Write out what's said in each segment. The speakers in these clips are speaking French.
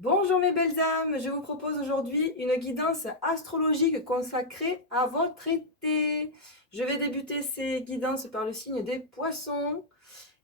Bonjour mes belles âmes, je vous propose aujourd'hui une guidance astrologique consacrée à votre été. Je vais débuter ces guidances par le signe des poissons.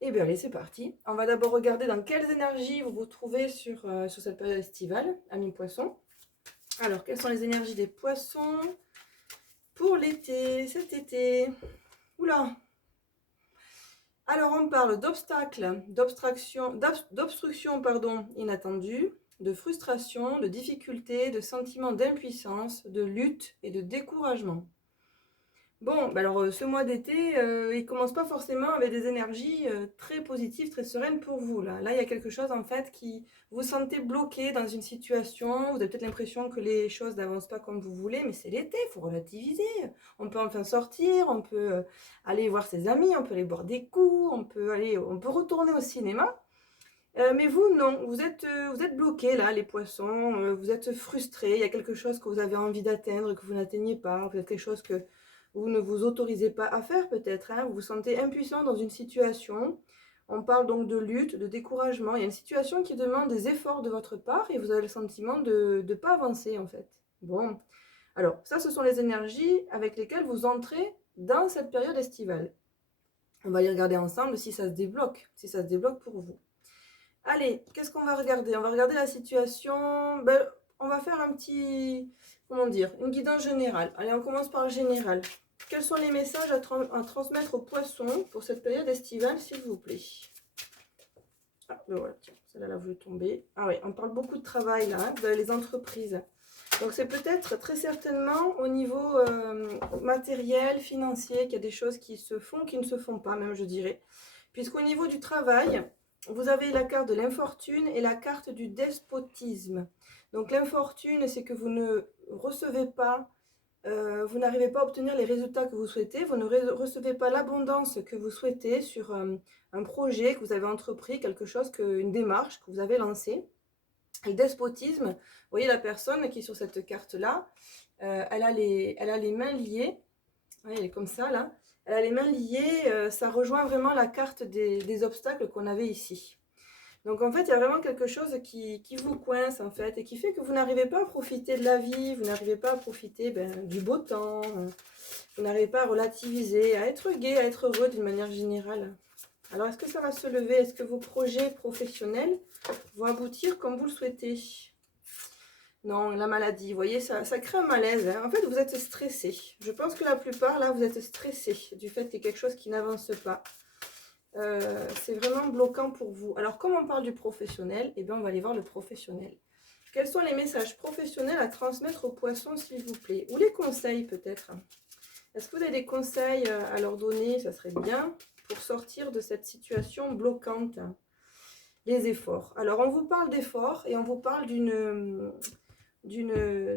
Et bien allez, c'est parti. On va d'abord regarder dans quelles énergies vous vous trouvez sur cette période estivale, amis poissons. Alors, quelles sont les énergies des poissons pour l'été, cet été? Oula! Alors, on parle d'obstacles, d'obstructions, inattendues, de frustration, de difficultés, de sentiments d'impuissance, de lutte et de découragement. Bon, bah alors ce mois d'été, il commence pas forcément avec des énergies très positives, très sereines pour vous là. Là, il y a quelque chose en fait qui vous sentez bloqué dans une situation. Vous avez peut-être l'impression que les choses n'avancent pas comme vous voulez, mais c'est l'été, il faut relativiser. On peut enfin sortir, on peut aller voir ses amis, on peut aller boire des coups, on peut retourner au cinéma. Mais vous, non, vous êtes bloqué là, les poissons, vous êtes frustrés, il y a quelque chose que vous avez envie d'atteindre, que vous n'atteignez pas, peut-être quelque chose que vous ne vous autorisez pas à faire peut-être, hein, vous vous sentez impuissant dans une situation. On parle donc de lutte, de découragement. Il y a une situation qui demande des efforts de votre part et vous avez le sentiment de ne pas avancer en fait. Bon, alors ça, ce sont les énergies avec lesquelles vous entrez dans cette période estivale. On va y regarder ensemble si ça se débloque, si ça se débloque pour vous. Allez, qu'est-ce qu'on va regarder? On va regarder la situation. Ben, on va faire un petit, comment dire, une guidance générale. Allez, on commence par le général. Quels sont les messages à transmettre aux poissons pour cette période estivale, s'il vous plaît? Ah, ben voilà, tiens, celle-là, elle a voulu tomber. Ah oui, on parle beaucoup de travail là, hein, vous avez les entreprises. Donc c'est peut-être très certainement au niveau matériel, financier, qu'il y a des choses qui se font, qui ne se font pas, même je dirais. Puisqu'au niveau du travail, vous avez la carte de l'infortune et la carte du despotisme. Donc l'infortune, c'est que vous ne recevez pas, vous n'arrivez pas à obtenir les résultats que vous souhaitez, vous ne recevez pas l'abondance que vous souhaitez sur un projet que vous avez entrepris, quelque chose, une démarche que vous avez lancée. Le despotisme, vous voyez la personne qui est sur cette carte-là, elle a les mains liées, ouais, elle est comme ça là, elle a les mains liées, ça rejoint vraiment la carte des obstacles qu'on avait ici. Donc en fait, il y a vraiment quelque chose qui vous coince en fait et qui fait que vous n'arrivez pas à profiter de la vie, vous n'arrivez pas à profiter du beau temps, vous n'arrivez pas à relativiser, à être gai, à être heureux d'une manière générale. Alors est-ce que ça va se lever? Est-ce que vos projets professionnels vont aboutir comme vous le souhaitez? Non, la maladie, vous voyez, ça crée un malaise, hein. En fait, vous êtes stressé. Je pense que la plupart, là, vous êtes stressé du fait qu'il y a quelque chose qui n'avance pas. C'est vraiment bloquant pour vous. Alors, comme on parle du professionnel, eh bien, on va aller voir le professionnel. Quels sont les messages professionnels à transmettre aux poissons, s'il vous plaît? Ou les conseils, peut-être? Est-ce que vous avez des conseils à leur donner? Ça serait bien pour sortir de cette situation bloquante. Les efforts. Alors, on vous parle d'efforts et on vous parle d'une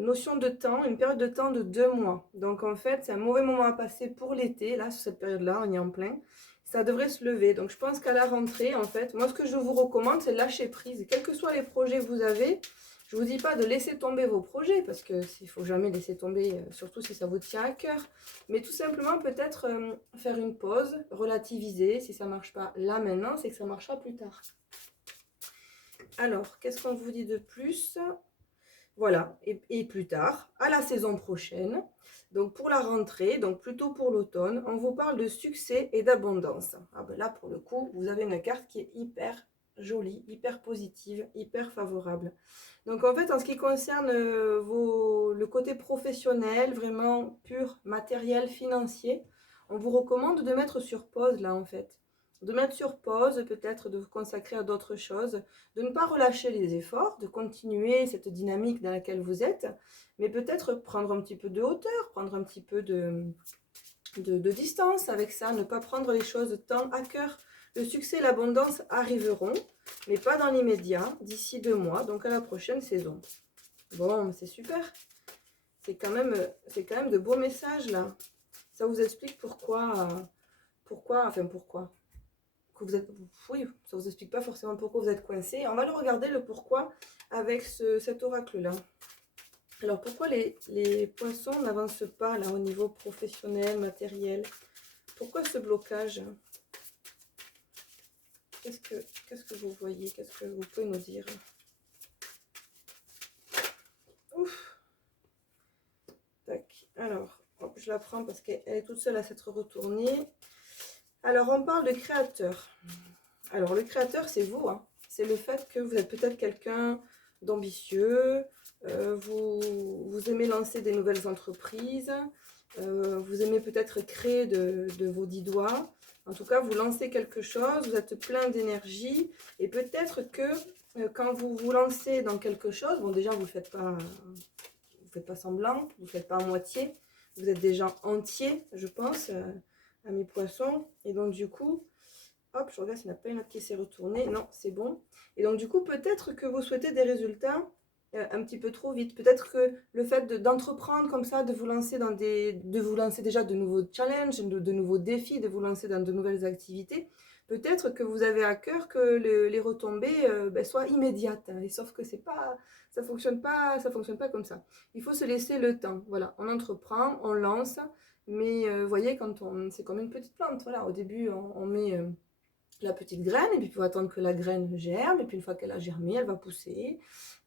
notion de temps, une période de temps de 2 mois. Donc en fait, c'est un mauvais moment à passer pour l'été. Là, sur cette période-là, on y est en plein. Ça devrait se lever. Donc je pense qu'à la rentrée, en fait, moi, ce que je vous recommande, c'est de lâcher prise. Quels que soient les projets que vous avez, je ne vous dis pas de laisser tomber vos projets, parce qu'il ne faut jamais laisser tomber, surtout si ça vous tient à cœur. Mais tout simplement, peut-être faire une pause, relativiser. Si ça ne marche pas là maintenant, c'est que ça marchera plus tard. Alors, qu'est-ce qu'on vous dit de plus? Voilà, et plus tard, à la saison prochaine, donc pour la rentrée, donc plutôt pour l'automne, on vous parle de succès et d'abondance. Ah ben là, pour le coup, vous avez une carte qui est hyper jolie, hyper positive, hyper favorable. Donc en fait, en ce qui concerne le côté professionnel, vraiment pur, matériel, financier, on vous recommande de mettre sur pause là en fait. De mettre sur pause, peut-être de vous consacrer à d'autres choses, de ne pas relâcher les efforts, de continuer cette dynamique dans laquelle vous êtes, mais peut-être prendre un petit peu de hauteur, prendre un petit peu de distance avec ça, ne pas prendre les choses tant à cœur. Le succès et l'abondance arriveront, mais pas dans l'immédiat, d'ici 2 mois, donc à la prochaine saison. Bon, c'est super. C'est quand même de beaux messages là. Ça vous explique pourquoi que vous êtes, oui, ça vous explique pas forcément pourquoi vous êtes coincé. On va le regarder le pourquoi avec cet oracle-là. Alors pourquoi les poissons n'avancent pas là au niveau professionnel, matériel? Pourquoi ce blocage? Qu'est-ce que vous voyez? Qu'est-ce que vous pouvez nous dire? Alors, hop, je la prends parce qu'elle est toute seule à s'être retournée. Alors, on parle de créateur. Alors, le créateur, c'est vous, hein. C'est le fait que vous êtes peut-être quelqu'un d'ambitieux, vous aimez lancer des nouvelles entreprises, vous aimez peut-être créer de vos 10 doigts. En tout cas, vous lancez quelque chose, vous êtes plein d'énergie et peut-être que quand vous vous lancez dans quelque chose, bon déjà vous ne faites pas semblant, vous ne faites pas à moitié, vous êtes déjà entier, je pense, amis poissons. Et donc du coup, hop, je regarde s'il n'y a pas une autre qui s'est retournée. Non, c'est bon. Et donc, du coup, peut-être que vous souhaitez des résultats un petit peu trop vite. Peut-être que le fait d'entreprendre comme ça, de vous lancer de vous lancer déjà de nouveaux challenges, de nouveaux défis, de vous lancer dans de nouvelles activités, peut-être que vous avez à cœur que les retombées soient immédiates. Et sauf que c'est pas, ça fonctionne pas comme ça. Il faut se laisser le temps. Voilà, on entreprend, on lance. Mais vous voyez, c'est comme une petite plante. Voilà, au début, on met la petite graine, et puis il faut attendre que la graine germe, et puis une fois qu'elle a germé, elle va pousser.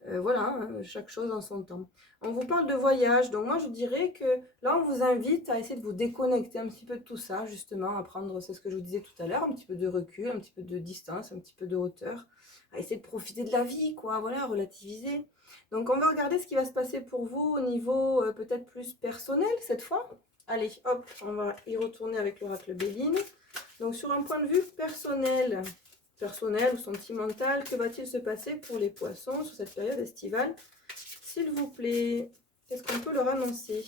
Voilà, hein, chaque chose en son temps. On vous parle de voyage, donc moi je dirais que là on vous invite à essayer de vous déconnecter un petit peu de tout ça, justement, à prendre, c'est ce que je vous disais tout à l'heure, un petit peu de recul, un petit peu de distance, un petit peu de hauteur, à essayer de profiter de la vie, quoi, voilà, relativiser. Donc on va regarder ce qui va se passer pour vous au niveau peut-être plus personnel cette fois. Allez, hop, on va y retourner avec l'oracle Béline. Donc sur un point de vue personnel ou sentimental, que va-t-il se passer pour les poissons sur cette période estivale? S'il vous plaît, qu'est-ce qu'on peut leur annoncer?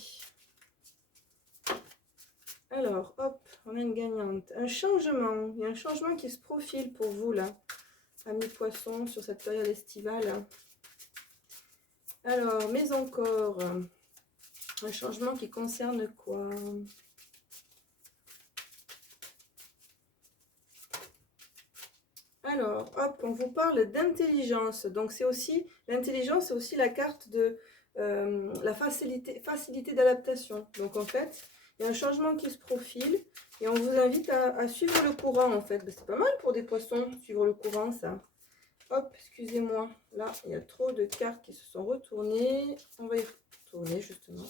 Alors, hop, on a une gagnante. Un changement, il y a un changement qui se profile pour vous là, amis poissons, sur cette période estivale. Alors, mais encore, un changement qui concerne quoi? Alors, hop, on vous parle d'intelligence. Donc, l'intelligence, c'est aussi la carte de la facilité d'adaptation. Donc, en fait, il y a un changement qui se profile et on vous invite à suivre le courant, en fait. Ben, c'est pas mal pour des poissons, suivre le courant, ça. Hop, excusez-moi. Là, il y a trop de cartes qui se sont retournées. On va y retourner, justement.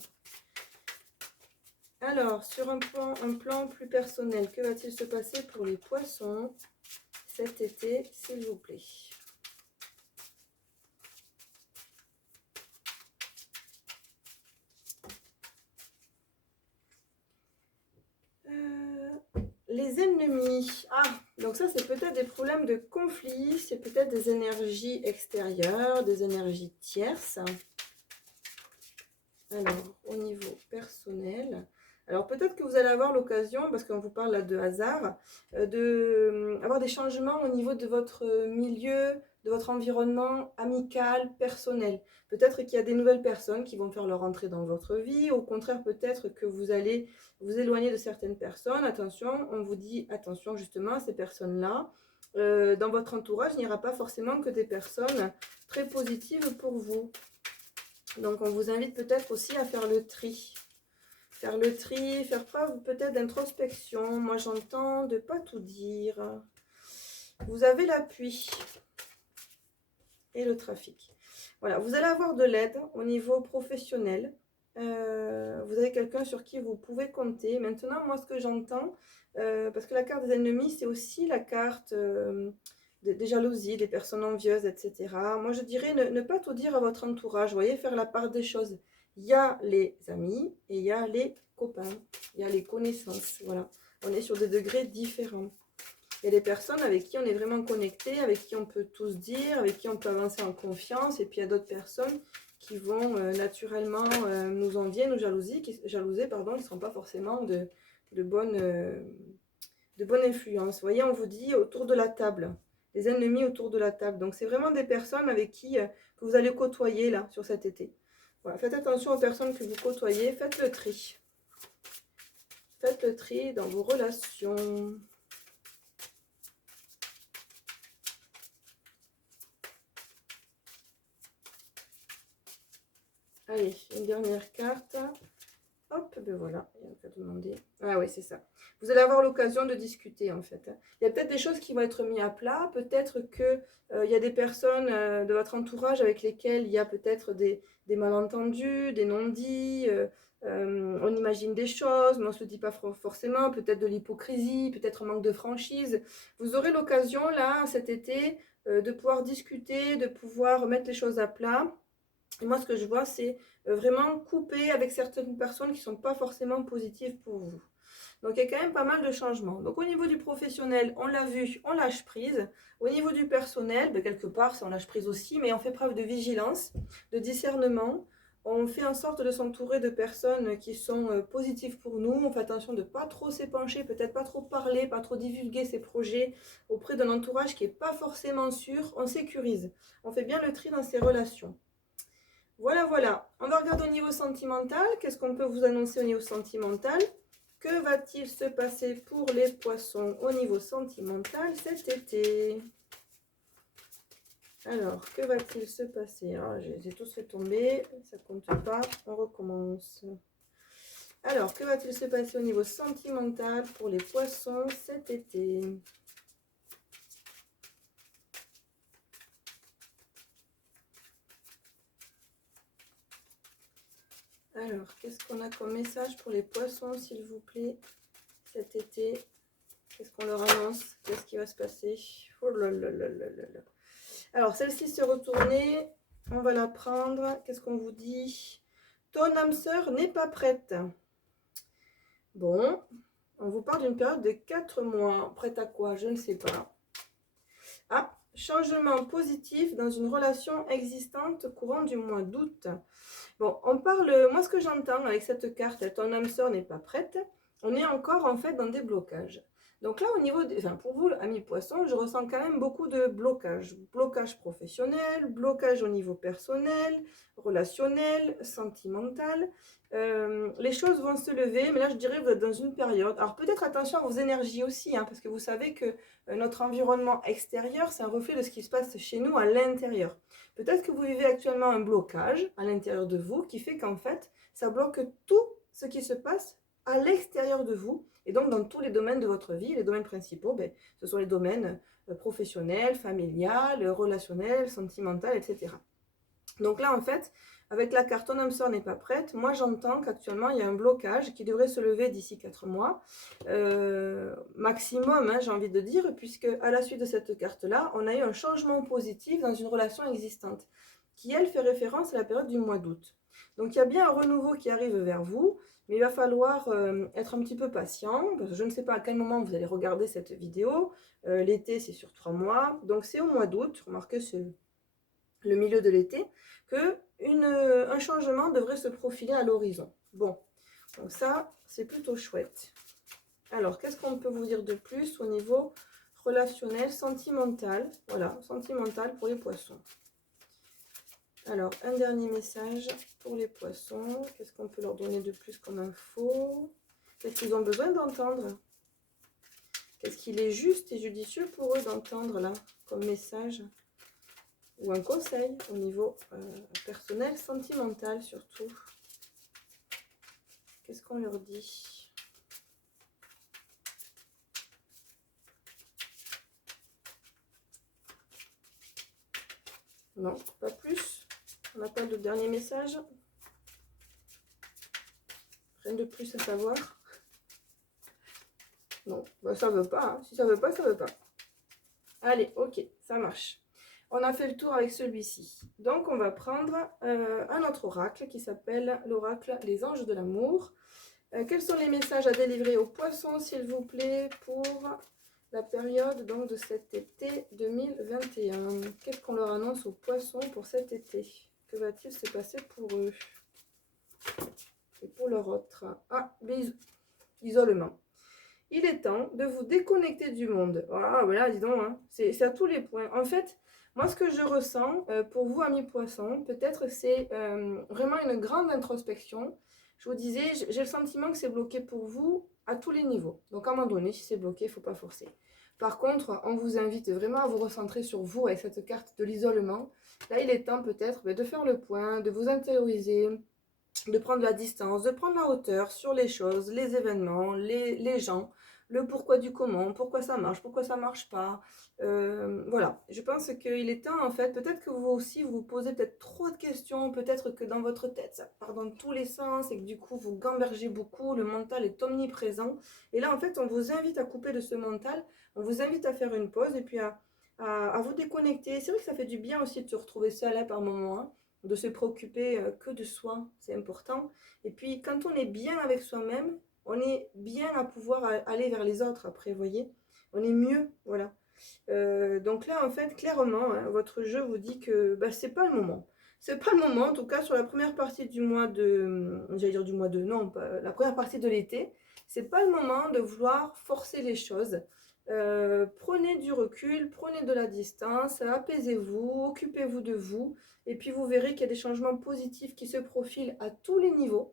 Alors, sur un plan plus personnel, que va-t-il se passer pour les poissons cet été, s'il vous plaît? Les ennemis. Ah, donc ça, c'est peut-être des problèmes de conflit, c'est peut-être des énergies extérieures, des énergies tierces. Alors, au niveau personnel, alors peut-être que vous allez avoir l'occasion, parce qu'on vous parle là de hasard, d'avoir des changements au niveau de votre milieu, de votre environnement amical, personnel. Peut-être qu'il y a des nouvelles personnes qui vont faire leur entrée dans votre vie. Au contraire, peut-être que vous allez vous éloigner de certaines personnes. Attention, on vous dit attention justement à ces personnes-là. Dans votre entourage, il n'y aura pas forcément que des personnes très positives pour vous. Donc, on vous invite peut-être aussi à faire le tri. Faire le tri, faire preuve peut-être d'introspection. Moi, j'entends de ne pas tout dire. Vous avez l'appui et le trafic. Voilà, vous allez avoir de l'aide au niveau professionnel. Vous avez quelqu'un sur qui vous pouvez compter. Maintenant, moi, ce que j'entends, parce que la carte des ennemis, c'est aussi la carte des jalousies, des personnes envieuses, etc. Moi, je dirais ne pas tout dire à votre entourage. Vous voyez, faire la part des choses. Il y a les amis et il y a les copains. Il y a les connaissances. Voilà. On est sur des degrés différents. Il y a des personnes avec qui on est vraiment connecté, avec qui on peut tout se dire, avec qui on peut avancer en confiance. Et puis, il y a d'autres personnes qui vont naturellement nous envier, nous jalouser, pardon, qui ne seront pas forcément de bonne influence. Vous voyez, on vous dit autour de la table, les ennemis autour de la table. Donc, c'est vraiment des personnes avec qui que vous allez côtoyer là, sur cet été. Voilà, faites attention aux personnes que vous côtoyez, faites le tri. Faites le tri dans vos relations. Allez, une dernière carte. Hop, ben voilà, il y a qu'à demander. Ah oui, c'est ça. vous allez avoir l'occasion de discuter en fait. Il y a peut-être des choses qui vont être mises à plat, peut-être que il y a des personnes de votre entourage avec lesquelles il y a peut-être des malentendus, des non-dits, on imagine des choses, mais on ne se le dit pas forcément, peut-être de l'hypocrisie, peut-être un manque de franchise. Vous aurez l'occasion là cet été de pouvoir discuter, de pouvoir mettre les choses à plat. Et moi, ce que je vois, c'est vraiment couper avec certaines personnes qui ne sont pas forcément positives pour vous. Donc, il y a quand même pas mal de changements. Donc, au niveau du professionnel, on l'a vu, on lâche prise. Au niveau du personnel, ben, quelque part, on lâche prise aussi, mais on fait preuve de vigilance, de discernement. On fait en sorte de s'entourer de personnes qui sont positives pour nous. On fait attention de ne pas trop s'épancher, peut-être pas trop parler, pas trop divulguer ses projets auprès d'un entourage qui n'est pas forcément sûr. On sécurise. On fait bien le tri dans ses relations. Voilà, voilà. On va regarder au niveau sentimental. Qu'est-ce qu'on peut vous annoncer au niveau sentimental? Que va-t-il se passer pour les poissons au niveau sentimental cet été? Alors, que va-t-il se passer? J'ai tous fait tomber, ça compte pas, on recommence. Alors, que va-t-il se passer au niveau sentimental pour les poissons cet été? Alors, qu'est-ce qu'on a comme message pour les poissons, s'il vous plaît, cet été? Qu'est-ce qu'on leur annonce? Qu'est-ce qui va se passer? Oh là là là là là là. Alors, celle-ci s'est retournée. On va la prendre. Qu'est-ce qu'on vous dit? Ton âme sœur n'est pas prête. Bon, on vous parle d'une période de 4 mois. Prête à quoi? Je ne sais pas. Ah, changement positif dans une relation existante courant du mois d'août. Bon, on parle, moi ce que j'entends avec cette carte, ton âme sœur n'est pas prête, on est encore en fait dans des blocages. Donc là, au niveau, pour vous, amis poissons, je ressens quand même beaucoup de blocages. Blocage professionnel, blocage au niveau personnel, relationnel, sentimental. Les choses vont se lever, mais là, je dirais que vous êtes dans une période. Alors peut-être attention à vos énergies aussi, hein, parce que vous savez que notre environnement extérieur, c'est un reflet de ce qui se passe chez nous à l'intérieur. Peut-être que vous vivez actuellement un blocage à l'intérieur de vous qui fait qu'en fait, ça bloque tout ce qui se passe à l'extérieur de vous et donc dans tous les domaines de votre vie. Les domaines principaux, ben, ce sont les domaines professionnels, familial, relationnel, sentimental, etc. Donc là, en fait, avec la carte ton âme sœur n'est pas prête, moi j'entends qu'actuellement il y a un blocage qui devrait se lever d'ici 4 mois, maximum, hein, j'ai envie de dire, puisque à la suite de cette carte-là, on a eu un changement positif dans une relation existante, qui elle fait référence à la période du mois d'août. Donc il y a bien un renouveau qui arrive vers vous, mais il va falloir être un petit peu patient, parce que je ne sais pas à quel moment vous allez regarder cette vidéo. L'été c'est sur 3 mois, donc c'est au mois d'août, remarquez c'est le milieu de l'été, que un changement devrait se profiler à l'horizon. Bon, donc ça, c'est plutôt chouette. Alors, qu'est-ce qu'on peut vous dire de plus au niveau relationnel, sentimental? Voilà, sentimental pour les poissons. Alors, un dernier message pour les poissons. Qu'est-ce qu'on peut leur donner de plus comme info? Qu'est-ce qu'ils ont besoin d'entendre? Qu'est-ce qu'il est juste et judicieux pour eux d'entendre là, comme message? Ou un conseil au niveau personnel, sentimental surtout. Qu'est-ce qu'on leur dit? Non, pas plus. On n'a pas de dernier message. Rien de plus à savoir. Non, bah ça veut pas. Hein. Si ça veut pas, ça veut pas. Allez, ok, ça marche. On a fait le tour avec celui-ci. Donc, on va prendre un autre oracle qui s'appelle l'oracle Les Anges de l'amour. Quels sont les messages à délivrer aux poissons, s'il vous plaît, pour la période donc, de cet été 2021? Qu'est-ce qu'on leur annonce aux poissons pour cet été? Que va-t-il se passer pour eux? Et pour leur autre? Ah, isolement. Il est temps de vous déconnecter du monde. Ah, voilà, dis donc, hein, c'est à tous les points. En fait, moi, ce que je ressens pour vous, amis poissons, peut-être c'est vraiment une grande introspection. Je vous disais, j'ai le sentiment que c'est bloqué pour vous à tous les niveaux. Donc, à un moment donné, si c'est bloqué, il ne faut pas forcer. Par contre, on vous invite vraiment à vous recentrer sur vous avec cette carte de l'isolement. Là, il est temps peut-être de faire le point, de vous intérioriser, de prendre la distance, de prendre la hauteur sur les choses, les événements, les gens. le pourquoi du comment, pourquoi ça marche pas. Voilà, je pense qu'il est temps en fait, peut-être que vous aussi vous vous posez peut-être trop de questions, peut-être que dans votre tête ça part dans tous les sens et que du coup vous gambergez beaucoup, le mental est omniprésent. Et là en fait on vous invite à couper de ce mental, on vous invite à faire une pause et puis à vous déconnecter. C'est vrai que ça fait du bien aussi de se retrouver seul hein, par moment, hein, de se préoccuper que de soi, c'est important. Et puis quand on est bien avec soi-même, on est bien à pouvoir aller vers les autres après, vous voyez. On est mieux, voilà. Donc là, en fait, clairement, hein, votre jeu vous dit que bah, c'est pas le moment. C'est pas le moment, en tout cas sur la première partie du mois de, j'allais dire du mois de, non, pas, la première partie de l'été, c'est pas le moment de vouloir forcer les choses. Prenez du recul, prenez de la distance, apaisez-vous, occupez-vous de vous, et puis vous verrez qu'il y a des changements positifs qui se profilent à tous les niveaux.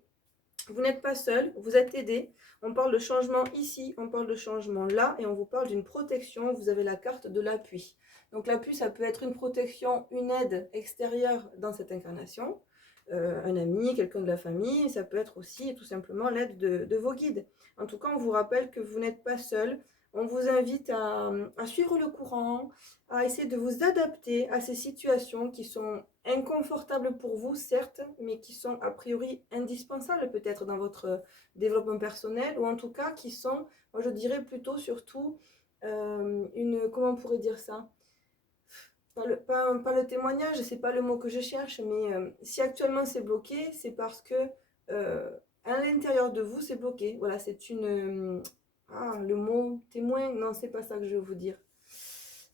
Vous n'êtes pas seul, vous êtes aidé. On parle de changement ici, on parle de changement là, et on vous parle d'une protection. Vous avez la carte de l'appui. Donc l'appui, ça peut être une protection, une aide extérieure dans cette incarnation, un ami, quelqu'un de la famille. Ça peut être aussi tout simplement l'aide de vos guides. En tout cas, on vous rappelle que vous n'êtes pas seul. On vous invite à suivre le courant, à essayer de vous adapter à ces situations qui sont inconfortables pour vous, certes, mais qui sont a priori indispensables peut-être dans votre développement personnel, ou en tout cas qui sont, moi je dirais plutôt surtout, comment on pourrait dire ça? Pas le témoignage, c'est pas le mot que je cherche, mais si actuellement c'est bloqué, c'est parce que euh, à l'intérieur de vous c'est bloqué. Voilà, c'est le mot témoin, non, c'est pas ça que je veux vous dire.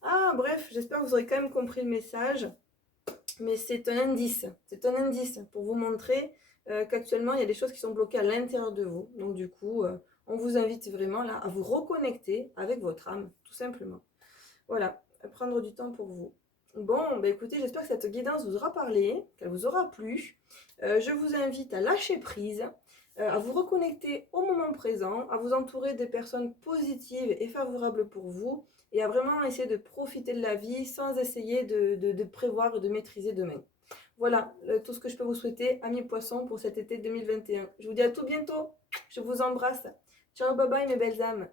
Ah, bref, j'espère que vous aurez quand même compris le message. Mais c'est un indice. C'est un indice pour vous montrer qu'actuellement, il y a des choses qui sont bloquées à l'intérieur de vous. Donc, du coup, on vous invite vraiment là à vous reconnecter avec votre âme, tout simplement. Voilà, à prendre du temps pour vous. Bon, bah écoutez, j'espère que cette guidance vous aura parlé, qu'elle vous aura plu. Je vous invite à lâcher prise, à vous reconnecter au moment présent, à vous entourer des personnes positives et favorables pour vous, et à vraiment essayer de profiter de la vie sans essayer de prévoir et de maîtriser demain. Voilà tout ce que je peux vous souhaiter, amis poissons, pour cet été 2021. Je vous dis à tout bientôt. Je vous embrasse. Ciao, bye bye mes belles âmes.